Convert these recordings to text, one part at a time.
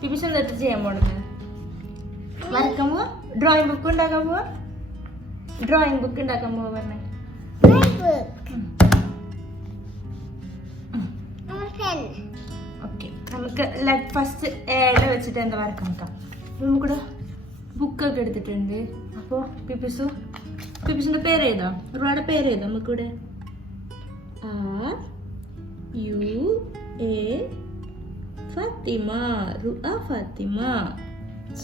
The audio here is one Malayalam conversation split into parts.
പിപിസ് എന്നിട്ട് ചെയ്യാൻ പോണത് വരക്കാൻ പോവാ ഡ്രോയിങ് ബുക്ക് ഉണ്ടാക്കാൻ പോവാ ഡ്രോയിങ് ബുക്ക് ഉണ്ടാക്കാൻ പോവാ പറഞ്ഞേ ഓക്കെ നമുക്ക് ഫസ്റ്റ് ഏടെ വെച്ചിട്ട് എന്താ വരക്കാൻ നോക്കാം നമുക്കിവിടെ ബുക്കൊക്കെ എടുത്തിട്ടുണ്ട് അപ്പോൾ പിപിസിന്റെ പേര് ഏതാ ഒരുപാട് പേര് ഏതാ നമുക്കിവിടെ RUA ഫാത്തിമ റുഅ ഫാത്തിമ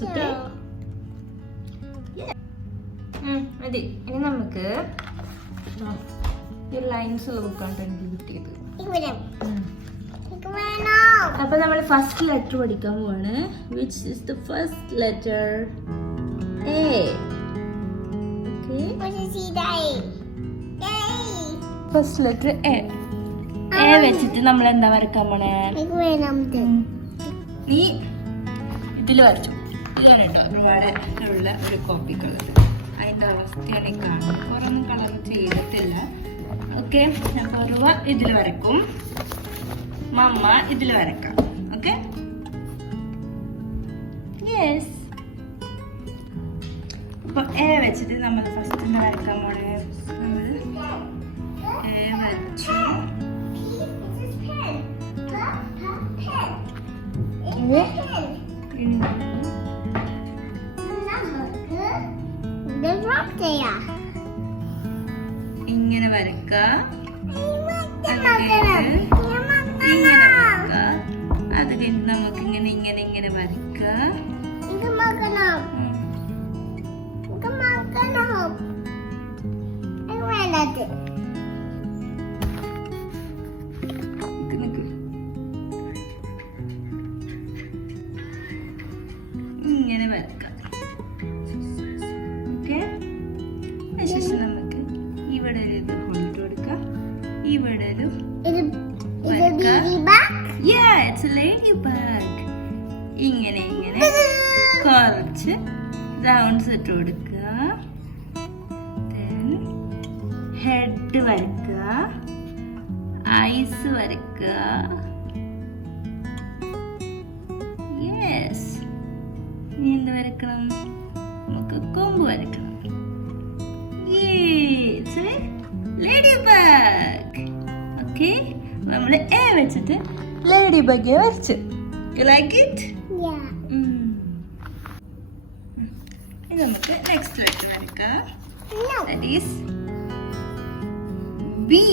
ഓക്കെ മതി ഇനി നമുക്ക് ഈ ലൈൻസ് ഉള്ള ബുക്കാണ് എനിക്ക് കിട്ടിയത് അപ്പൊ നമ്മൾ ഫസ്റ്റ് ലെറ്റർ പഠിക്കാൻ പോവാണ് which is the first letter A first letter A വെച്ചിട്ട് നമ്മൾ എന്താ വരക്കാൻ പോണേ നീ ഇതില് വരച്ചു ഇതാണ് കേട്ടോ ഒരുപാട് ഉള്ള ഒരു കോപ്പി കളർ അതിന്റെ അവസ്ഥയാണ് ഈ കാണുന്നത് കുറെ ഒന്നും കളർ ചെയ്തിട്ടില്ല ഓക്കെ അപ്പൊ ഒരുവ ഇതിൽ വരക്കും മമ്മ ഇതിൽ വരക്കാം ഓക്കെ യെസ് അപ്പൊ എ വെച്ചിട്ട് നമ്മൾ ഫസ്റ്റ് എന്താ വരക്കാൻ പോണേ എ വരച്ചു ഇങ്ങനെ വരക്ക അത് കഴിഞ്ഞ് നമുക്ക് ഇങ്ങനെ ഇങ്ങനെ ഇങ്ങനെ വരക്ക ഇങ്ങനെ വരക്കാം ഓക്കെ ശേഷം നമുക്ക് ഇവിടെ ഒരു ഇത് കൊണ്ടിട്ട് കൊടുക്കാം ഇവിടെ ഒരു ഇങ്ങനെ ഇങ്ങനെ കുറച്ച് റൗണ്ട്സ് ഇട്ട് കൊടുക്കുക ഹെഡ് വരക്കുക ഐസ് വരക്കുക യെസ് ഇനി എന്ത് വരക്കണം നമുക്ക് കൊമ്പ് വരക്കണം ലേഡി ബഗ് ഓക്കെ നമ്മൾ എ വെച്ചിട്ട് ലേഡി ബഗ് വരച്ച് യു ലൈക്ക് ഇറ്റ് ഇനി നമുക്ക് നെക്സ്റ്റ് ലെറ്റർ വരക്കാം ദാറ്റ് ഈസ് ബി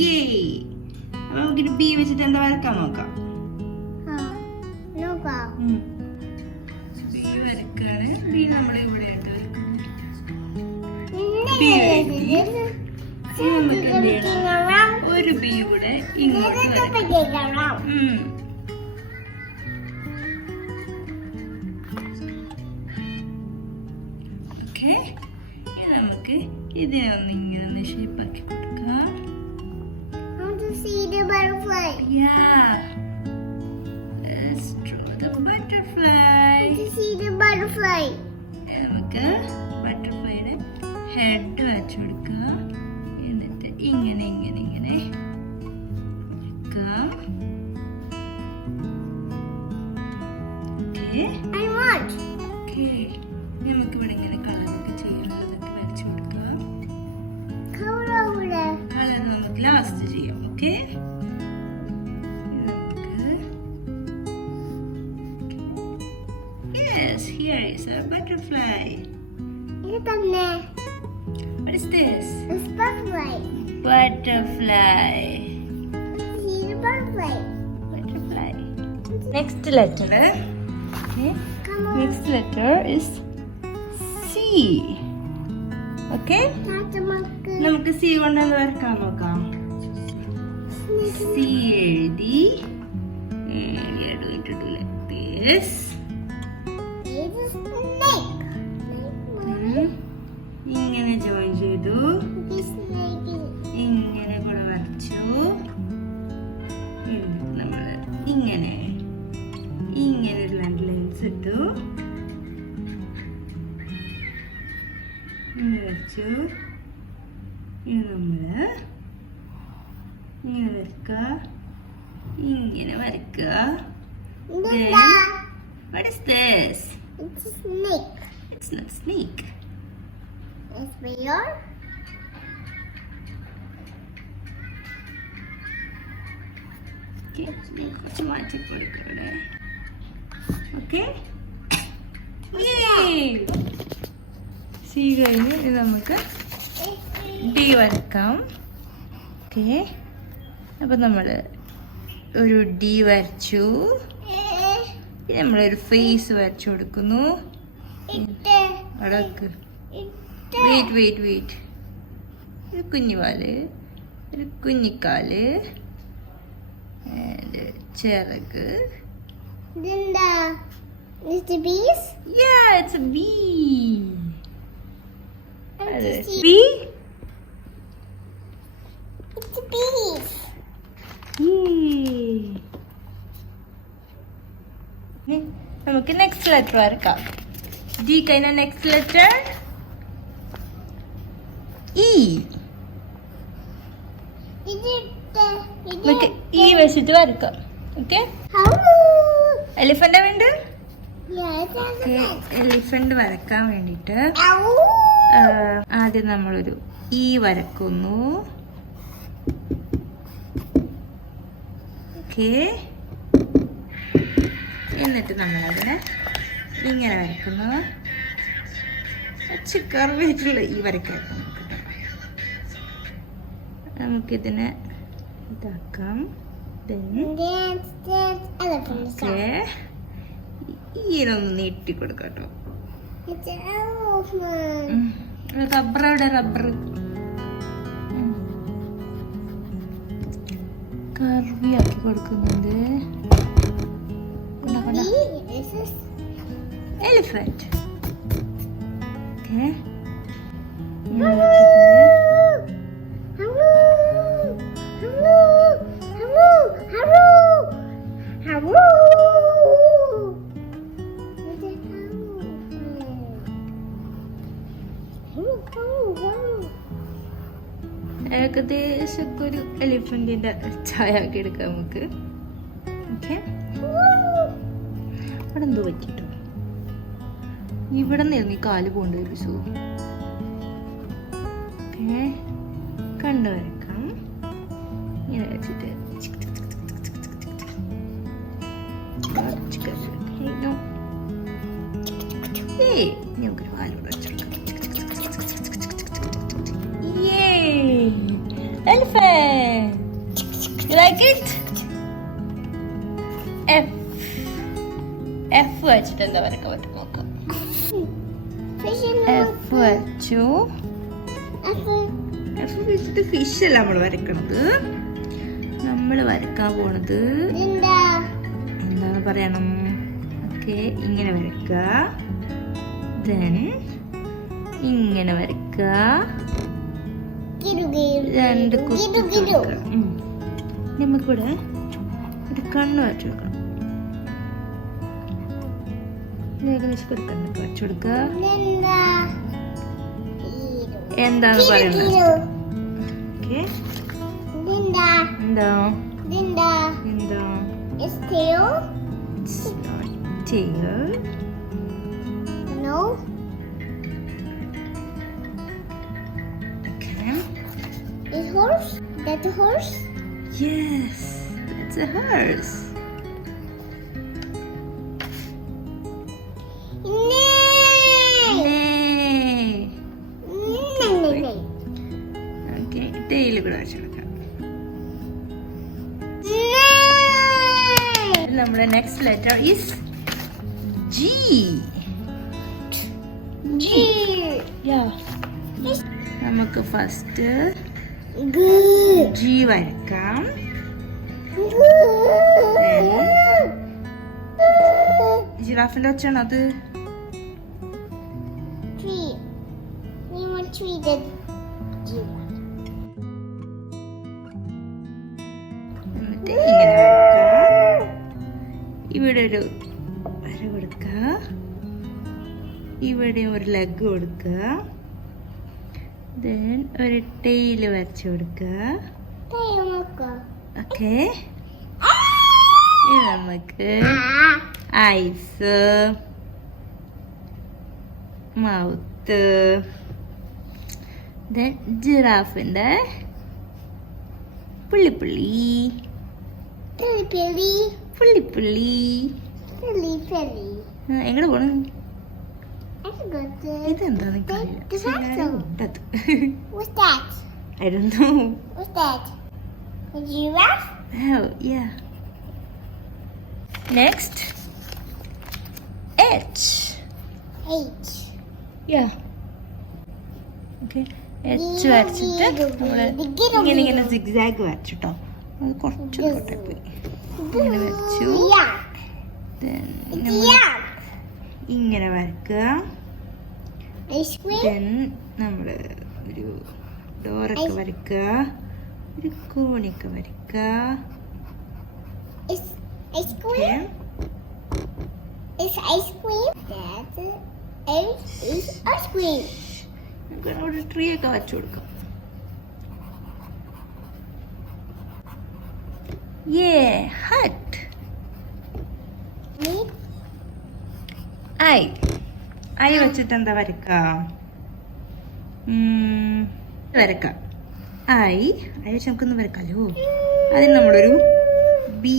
യേ നമുക്കിത് ബി വെച്ചിട്ട് എന്താ വരക്കാൻ നോക്കാം ബി വരക്കാണ് ബി നമ്മൾ ഇവിടെ ആയിട്ട് വരക്കുന്നത് ബി നമുക്ക് എന്ത് ചെയ്യണം ഒരു ബി ഇവിടെ ഇങ്ങോട്ട് ഓക്കെ നമുക്ക് ഇതിനെ ഒന്ന് ഇങ്ങനെ ഒന്ന് ഷേപ്പ് ആക്കി കൊടുക്കാം നമുക്ക് ബട്ടർഫ്ലൈയുടെ ഹെഡ് വെച്ച് കൊടുക്കുക എന്നിട്ട് ഇങ്ങനെ ഇങ്ങനെ ഇങ്ങനെ നമുക്ക് ഇവിടെ ഇങ്ങനെ കളറൊക്കെ ചെയ്യാനുള്ളതൊക്കെ വരച്ചു കൊടുക്കാം കളർ നമുക്ക് ലാസ്റ്റ് ചെയ്യാം okay Yes, here is a butterfly. What is this? It's butterfly. Butterfly. See the butterfly. Butterfly. Next letter. Okay. Come on. Next letter is C. Okay? നമുക്ക് C കൊണ്ടൊന്ന് വരക്കാൻ നോക്കാം. C എഴുതി. We are going to do like this. ഇങ്ങനെ ജോയിൻ ചെയ്തു ഇങ്ങനെ കൂടെ വരച്ചു നമ്മൾ ഇങ്ങനെ ഇങ്ങനെ രണ്ട് ലൈൻസ് ഇട്ടു ഇങ്ങനെ വരച്ചു ഇനി നമ്മള് ഇങ്ങനെ വരക്കുക ഇങ്ങനെ വരയ്ക്കുക. Linda. What is this? It's a snake. It's not snake. It's real. Okay, കുറച്ച് മാറ്റി കൊടുക്കണേ. Okay? Yay! സി കഴിഞ്ഞ് ഇത് നമുക്ക് ഡി വരക്കാം. ഓക്കെ, അപ്പം നമ്മൾ ഒരു ഡി വരച്ചു. ഇനി നമ്മളൊരു ഫേസ് വരച്ചു കൊടുക്കുന്നു. അടക്ക്. വെയിറ്റ്. ഒരു കുഞ്ഞുവാല്, ഒരു കുഞ്ഞിക്കാല്, ചിറക്. Linda. Is the bees? Yeah, it's a bee. It's a sea. Bee? It's the bees. നമുക്ക് നെക്സ്റ്റ് ലെറ്റർ വരക്കാം. ഡി കഴിഞ്ഞ നെക്സ്റ്റ് ലെറ്റർ ഇ. നമുക്ക് ഇ വെച്ചിട്ട് വരക്കാം. ഓക്കെ, എലിഫന്റ് വേണ്ട. എലിഫന്റ് വരക്കാൻ വേണ്ടിട്ട് ആദ്യം നമ്മളൊരു ഇ വരക്കുന്നു. ഓക്കെ, എന്നിട്ട് നമ്മളതിനെ ഇങ്ങനെ വരക്കുന്നു. കർവായിട്ടുള്ള ഈ വരക്കാൻ നമുക്കിതിനെ ഇതാക്കാം. ഓക്കെ, ഈനൊന്ന് നീട്ടി കൊടുക്കാട്ടോ. റബ്ബർ കർവിയാക്കി കൊടുക്കുന്നുണ്ട്. എലിഫന്റ്. ഓക്കെ, ഏകദേശം ഒരു എലിഫന്റിന്റെ ചായ ആക്കി എടുക്കാം നമുക്ക്. ഓക്കെ, അവിടെ എന്തോ പറ്റിട്ടോ. ഇവിടെ നിന്നിരുന്നു ഈ കാല് പോണ്ട് പിസു. ഓക്കെ, കണ്ടു വരക്കാം. ഇങ്ങനെ വെച്ചിട്ട് നമുക്കൊരു വാലോട് വെച്ചെടുക്കാം. Elephant. You like it? F വെച്ചിട്ട് എന്താ വരക്കാൻ പറ്റും നോക്കാം. F വെച്ചു. F വെച്ചിട്ട് ഫിഷ് അല്ല നമ്മൾ വരക്കണത്. നമ്മൾ വരക്കാൻ പോണത് എന്താന്ന് പറയണം. ഓക്കെ, ഇങ്ങനെ വരക്കുക. ദെൻ ഇങ്ങനെ വരക്കുക. രണ്ട് നമുക്കിവിടെ ഒരു കണ്ണ് വരച്ചു കൊടുക്കണം. ഏകദേശം ഒരു കണ്ണൊക്കെ വരച്ചു കൊടുക്കുക. എന്താണ് പറയുന്നത്? ഓക്കെ, എന്താ എന്താ tail. No. Okay. Is horse? That a horse? Yes, it's a horse. Okay, tail കൂടെ വെച്ചെടുക്കാം. നമ്മുടെ നെക്സ്റ്റ് ലെറ്റർ ഈസ് G. നമുക്ക് ഫസ്റ്റ് G വരക്കാം. ജിറാഫിന്റെ ഒച്ചാണ് അത്. എന്നിട്ട് ഇങ്ങനെ വരക്കാം. ഇവിടെ ഒരു വര കൊടുക്കുക. ഇവിടെ ഒരു ലെഗ് കൊടുക്കുക. ദെൻ ഒരു ടെയിൽ വരച്ചു കൊടുക്കുക. ഓക്കെ, ഇനി നമുക്ക് ഐസ്, മൗത്ത്, ജിറാഫിന്റെ പുള്ളിപ്പുള്ളി, Pilly, പുള്ളിപ്പുള്ളി. pilly, pilly. എങ്ങോട്ട് പോണു? I forgot the. ഇതെന്താന്ന് The ഉണ്ടത്. What's that? I don't know. What's that? A giraffe? Oh, yeah. Next, H. H. Yeah. Okay. H വരച്ചിട്ട് നമ്മള് ഇങ്ങനെ സിഗ്സാഗ് വരച്ചിട്ടോ. അത് കുറച്ച് പോട്ടെ പോയി. ഇങ്ങനെ വരച്ചു. Yak. Then It's നമ്മൾ yak. ഇങ്ങനെ വരക്കുക. Ice cream? Then നമ്മള് ഒരു ഡോറൊക്കെ വരക്കുക, ഒരു കോണിയൊക്കെ വരക്കുക. It's ice cream? It's ice cream? That's H is ice cream. നമുക്ക് ഒരു ട്രീ ഒക്കെ വരച്ചു കൊടുക്കാം. Hut. Me? ഐ വെച്ചിട്ട് എന്താ വരക്ക? വരക്കാം. ഐ വെച്ച് നമുക്കൊന്ന് വരക്കാലോ. അതിന് നമ്മളൊരു ബി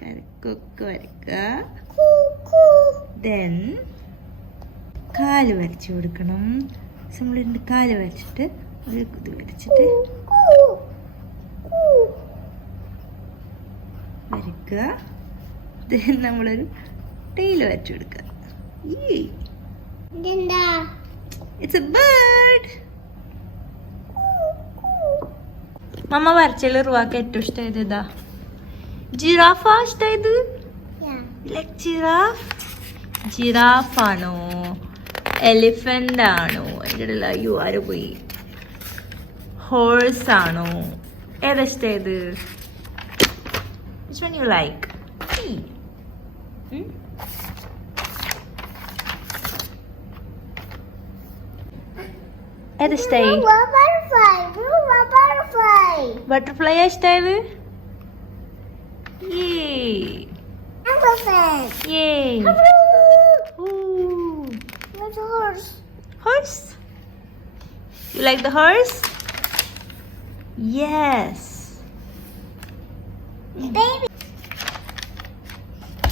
കരക്കൊക്കെ വരക്ക. ദെൻ കാല് വരച്ചു കൊടുക്കണം. നമ്മൾ കാല് വരച്ചിട്ട് ഒരു ഇത് വരച്ചിട്ട് വരക്കുക. ദെൻ നമ്മളൊരു ടെയിൽ വരച്ചു കൊടുക്കുക. It's a bird. മമ്മ വരച്ചതിൽ റുവാക്ക് ഏറ്റവും ഇഷ്ടമായത് ഇതാ. ജിറാഫാ ഇഷ്ടമായത്? Like giraffe. ജിറാഫാണോ എലിഫന്റ് ആണോ? അതിൻ്റെ അയ്യോ ആര് പോയി. ഹോഴ്സ് ആണോ? ഏതാ ഇഷ്ടമായത്? Which one you like? ഏതാ ഇഷ്ടമായി? ബട്ടർഫ്ലൈ ഇഷ്ടമായത്? Horse? You like the horse? Yes. Baby.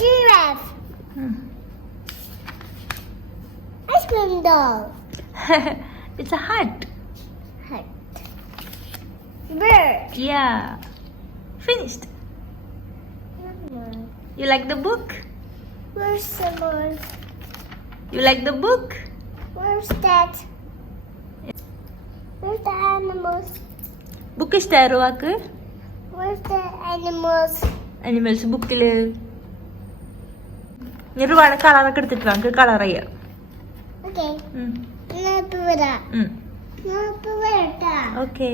Giraffe. Ice cream doll. It's a hut. Hut. Bird. Yeah. Finished. You like the book? Where's someone? You like the book? Where's that? Where's the animals? Book ഇഷ്ടമായി റുവാക്ക്? Where's the animals? അനിമൽസ് ബുക്കില്. ഞാൻ ഒരുപാട് കളറൊക്കെ എടുത്തിട്ട് നമുക്ക് കളർ ചെയ്യാം. Okay. Not the okay.